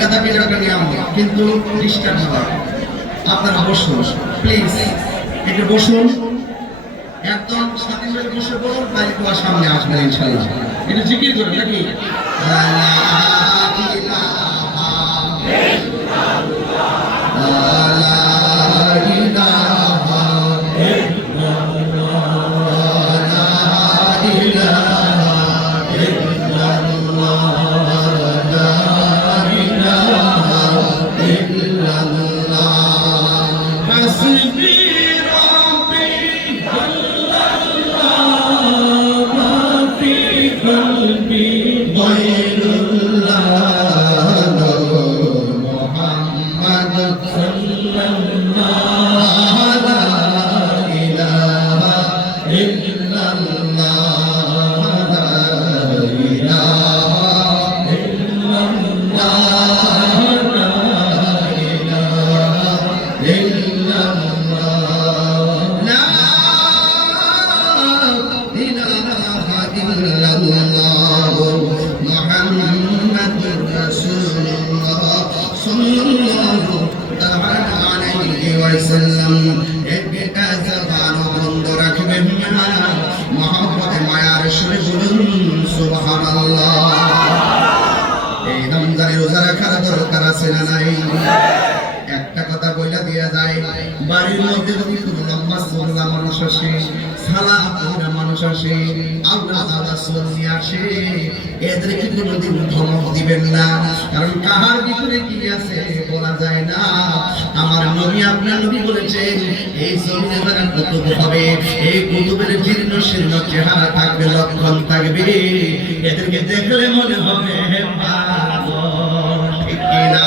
ধাক্কি নিয়ে আমি কিন্তু ডিস্টার্ব হয়। আপনারা বসুন প্লিজ একটু বসুন। একদম স্বাধীন হয়ে বসে বলুন তাই তোমার সামনে আসবেন, ইনশাল্লাহ। একটু জিকির করুন, নাকি? লা মহব্বতে মায়ার সুরে বলুন এই রমজানে রোজা রাখার দরকার আছে না নাই? একটা কথা বইলা দিয়া যায়, বাড়ির মধ্যে যদি কোনো লম্বা সোল্লা মানুষ আসে, সালা মানুষ আসে, আল্লাহ আল্লাহ সন্নি আসে এদেরকে কোনোদিন ধমক দিবেন না? কারণ কাহার ভিতরে কি আছে বলা যায় না। আমার নবী, আপনার নবী বলেছেন, এই জমিনে যারা কুতুব হবে, এই কুতুবের জীর্ণ শীর্ণ চেহারা থাকবে, লক্ষণ থাকবে। এদেরকে দেখলে মনে হবে পাগল, ঠিক কিনা?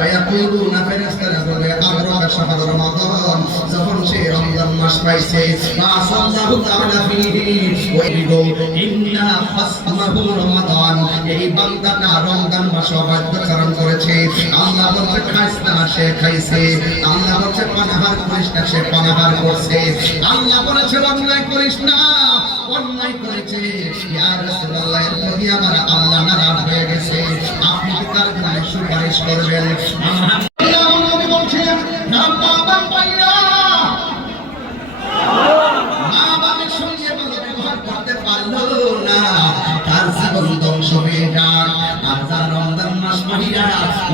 না বলবে আবরাকা শাহর রমাদান যখন সে রমজান মাস পাইছে, মা সাল্লাল্লাহু তাআলা ফিহি, ওই গো, ইন্না ফাসমাহু রমাদান, এই বান্দাটা রমজান মাসে অবাধ্যচরণ করেছে। আল্লাহ বলছে খাইস না সে খাইছে। আল্লাহ বলছে, পানাহার করিস না, সে পানাহার করছে। আল্লাহ বলেছে অন্যায় করিস না। অন্যায় করেছে। আমার আল্লাহ নারাজ হয়ে গেছে। আপনি তার জন্য সুপারিশ করবেন?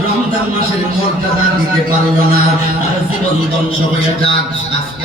রমজান মাসের মর্যাদা দিতে পারল না। তার জীবন ধ্বংস হয়ে যাক। আজকে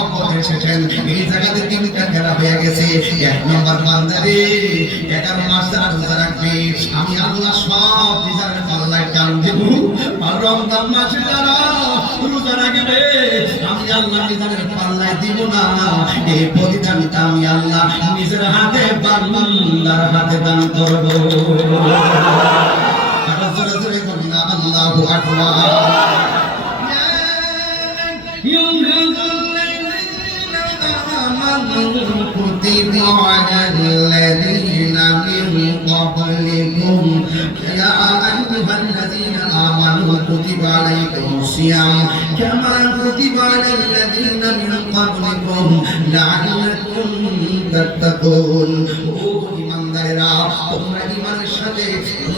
এসেছেন। এই জায়গাতে তিনটা খেলা হয়ে গেছে। এক নম্বর বান্দারে এগারো মাস যারা রোজা রাখবে। আমি আল্লাহ সব নিজের পাল্লায় টান দেব। আর রমজান মাসে যারা রোজা রাখবে। আমি আল্লাহ নিজের পাল্লায় দিব না। এই প্রতিদানটা আমি আল্লাহ নিজের হাতে বান্দার হাতে দান করব। জোরে জোরে করি না আল্লাহু আকবার। كتب على الذين من قبلكم يا أيها الذين آمنوا كتب عليكم الصيام كما كتب على الذين من قبلكم لعلكم تتقون ও ইমানদার রোজাদারেরা তোমরা ইমানের সাথে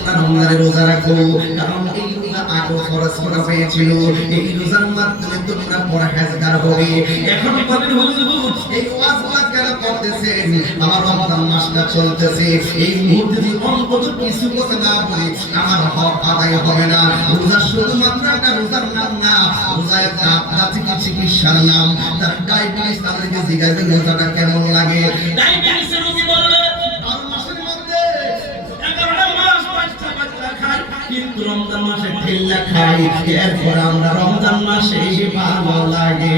তোমরা রমজানের রোজা রাখো কারণ আগে ফরজ করা হয়েছিল এই রোজার মাধ্যমে তোমরা পরহেজগার হবে। এখন বলেন হুজুর, এই ওয়াজগুলো কেন করতেছেন? আমার রমজান মাসটা চলতেছে। এই মুহূর্তে যদি অল্পত কিছু কথা না বলি, আমার হক আদায় হবে না। রোজা শুধুমাত্র একটা রোজার নাম না, রোজা একটা আপনার চিকিৎসার নাম। তার ডায়াবেটিস তাদেরকে জিজ্ঞাসা রোজাটা কেমন লাগে? ডায়াবেটিসের রোগী কিন্তু রমজান মাসে ঠেল্লা খাই এরপর আমরা রমজান মাসে ভালো লাগে।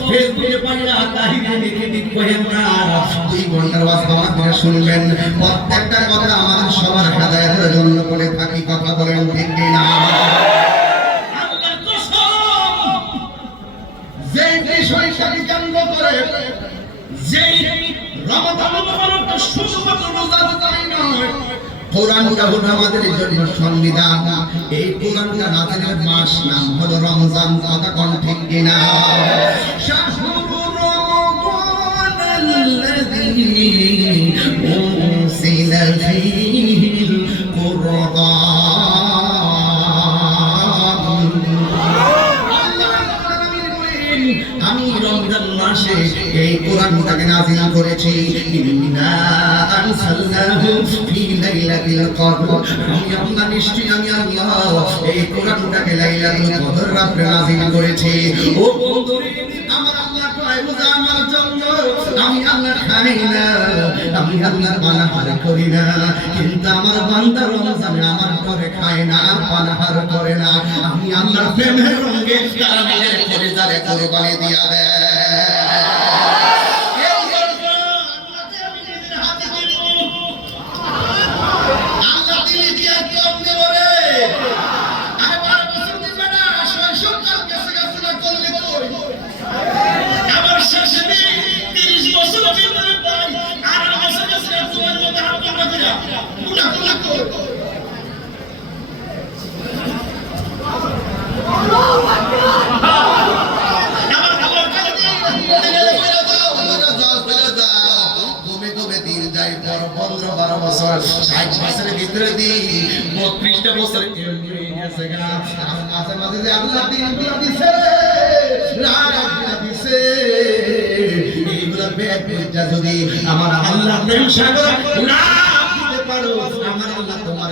ফেসবুকে পাইয়া কাহিনী লিখে দিক কহেন না দুই ঘণ্টার ওয়াজ আমাদের শুনবেন। প্রত্যেকটা কথা আমাদের সবার হেদায়েতের জন্য বলে থাকি কথা বলেন ঠিক কিনা? যে বিষয়টাকে কেন্দ্র করে যেই রমজান শুধুমাত্র তাই নয় কোরআনটা হলো আমাদের জন্য সংবিধান। এই কোরআনটা নাজিলের মাস, নাম হলো রমজান, কথা কোন ঠিক কিনা? শাহরু রমাদান আল্লাযী রমজান মাসে এই কোরআনটাকে নাযিল করেছি। ইন্না আরসালনাহু ফি লাইলাতিল কদর। আমি আল্লাহ নিশ্চয়ই, আমি আল্লাহ এই কোরআনটাকে লাইলাতুল কদর রাতে নাযিল করেছি। ও বন্ধুরে আমি আল্লাহ খাই না, আমি আল্লাহ পানাহার করি না। কিন্তু আমার বান্দা রমজানে আমার করে খায় না পানাহার করে না। আমি আল্লাহর প্রেমের রঙে তারা করে যারে কোরবানি দিয়া দেয়। আমার আল্লাহ প্রেম সাগর না দিতে পারো আমার আল্লাহ তোমার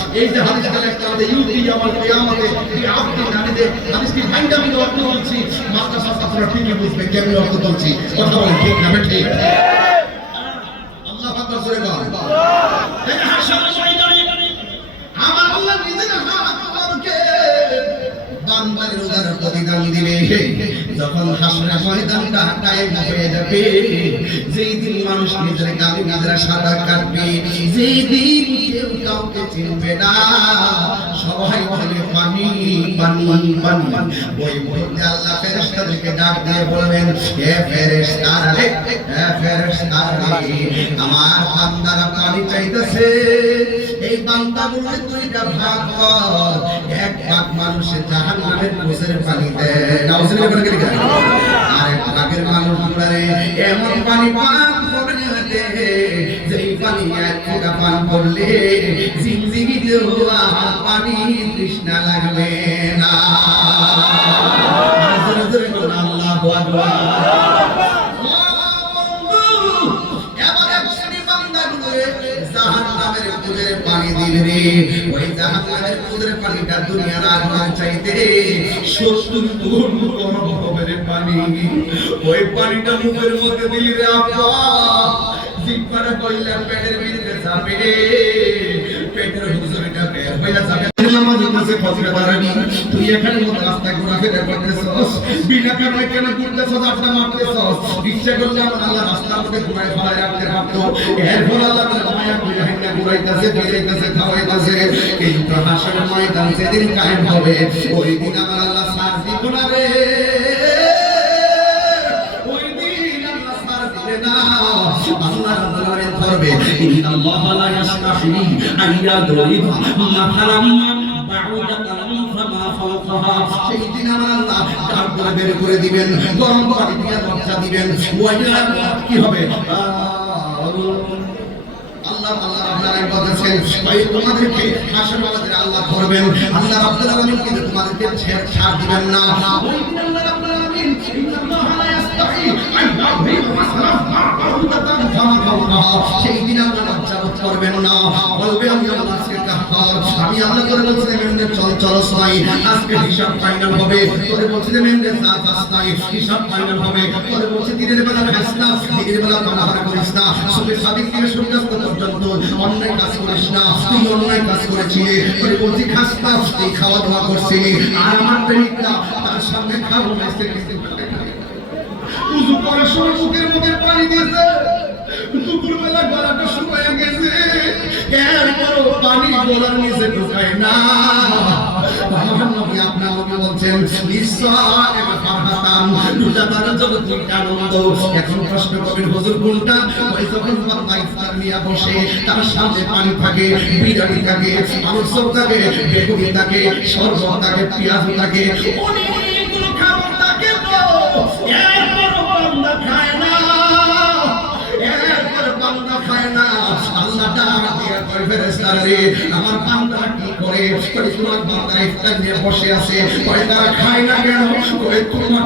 এই যে হাদিস একটা আমাদের ইউপি আমার কিয়ামতে এই আপনি নারীদের হাদিসটি ভাঙ্গা আমি অর্থ বলছি মাদ্রাসা ছাত্ররা ঠিকই বুঝবে কেমন অর্থ বলছি কথা বলেন ঠিক না ঠিক আল্লাহ আকবার করে বল এটা হাসর ময়দানে আমার আল্লাহ নিজে না আমাকে বান্দার রোজার প্রতিদান দিবে। যখন হাসরের ময়দানটা কায়েম হয়ে যাবে যেই দিন মানুষ নিজের গালি, নিজেরা সাদা কাটবে যেই দিন কেউ কাউকে চিনবে না, সবাই বলে, পানি পানি পানি। ওই মুহূর্তে আল্লাহ ফেরেশতাদেরকে ডাক দিয়ে বলবেন হে ফেরেশতারা হে ফেরেশতারা আমার বান্দারা পানি চাইতেছে এই বান্দাগুলো দুইটা ভাগ এক ভাগ মানুষের জাহান্নামের কোষের পানি দেয়। নাউজুবিল্লাহ করে আর এক ভাগের এমন পানি পান করে দে। যেই পানি এক ফোঁটা পান করলে আর পানি তৃষ্ণা লাগবে। পানিটা দুনিয়ার আগুনের চাইতে সত্তর গুণ গরম হবে রে পানি। ওই পানিটা মুখের মধ্যে দিলি রে আপা জিব্বাটা কইলা পেটের ভিতরে যাবে পেটের হুজুরটা বের হইয়া যাবে কাছে ফজরে দাঁড়াবি তুই এখানে মতো রাস্তায় ঘোরাফেরা করতেছস। বিনা কারণে কেন ঘুরতেছস আড্ডা মারতেছস? ইচ্ছা করলে আমার আল্লাহ রাস্তার মধ্যে ঘুরাই ফেলাই রাখতে পারতো। এরপর আল্লাহ তার মায়া হাইনা ঘুরাইতেছে, ফিরাইতেছে, খাওয়াইতেছে। কিন্তু হাসরের ময়দান সেদিন কায়েম হবে, ওই দিন আমার আল্লাহ সাথ দিব না রে। ওই দিন আল্লাহ সাথ দিবে না। আল্লাহ রাব্বুল আলামিন করবে ইন্নাল্লাহ লা ইয়াস্তাহি আন ইয়াদরিবা ফামা ফাওকাহা সেই দিন আমার আল্লাহ ডাক করে বের করে দিবেন, গরম পানি দিয়ে দরজা দিবেন। কি হবে? না। ওই সেই দিন আল্লাহ করবেন না। বলবে, আমি আল্লাহ সে কাহার আমি আল্লাহ করে চল সাই আজকে হিসাব ফাইনাল হবে হিসাব ফাইনাল হবে বলছি দিনের বেলা দিনের বেলা করিস না। সুবে সাদিক থেকে সূর্যাস্ত পর্যন্ত অন্যায় কাজ করিস না। তুই অন্যায় কাজ বলছি তুই খাওয়া দাওয়া করছিলি। আর আমার প্রেমিকরা তার সামনে গেছে উজু সময় পানি দিয়েছে। দুপুর বেলা গলাটা শুকায় গেছে। বসে তার সামনে পানি থাকে বিরিয়ানি মাংস থাকে থাকে অনেকগুলো ফেরেশতারা আমার বান্দা কি করে? কই তোমার বান্দা ইফতার নিয়ে বসে আছে। কই তারা খায় না কেন? তোমার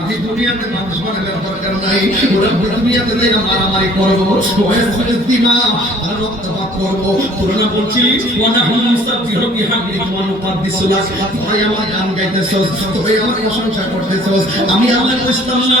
আমি দুনিয়াতে মানুষ বানানোর দরকার নাই। ওরা দুনিয়াতে যাই মারামারি করব আর রক্তপাত করব। পুরোনা বলছি আমার গান গাইতেছস তোরাই আমার প্রশংসা করতেছস আমি আল্লাহ কইতাম না